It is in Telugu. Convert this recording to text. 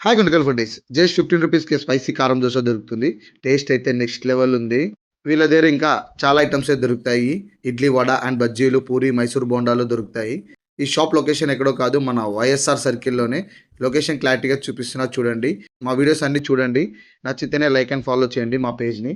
Hi Guntakal foodies. జస్ట్ 15 రూపీస్‌కి స్పైసీ కారం దోస దొరుకుతుంది. టేస్ట్ అయితే నెక్స్ట్ లెవెల్ ఉంది. వీళ్ళ దగ్గర ఇంకా చాలా ఐటెమ్సే దొరుకుతాయి. ఇడ్లీ, వడ అండ్ బజ్జీలు, పూరి, మైసూర్ బోండాలు దొరుకుతాయి. ఈ షాప్ లొకేషన్ ఎక్కడో కాదు, మన వైఎస్ఆర్ సర్కిల్‌లోనే. లొకేషన్ క్లారిటీగా చూపిస్తున్నా చూడండి. మా వీడియోస్ అన్నీ చూడండి. నచ్చితేనే లైక్ అండ్ ఫాలో చేయండి మా పేజ్‌ని.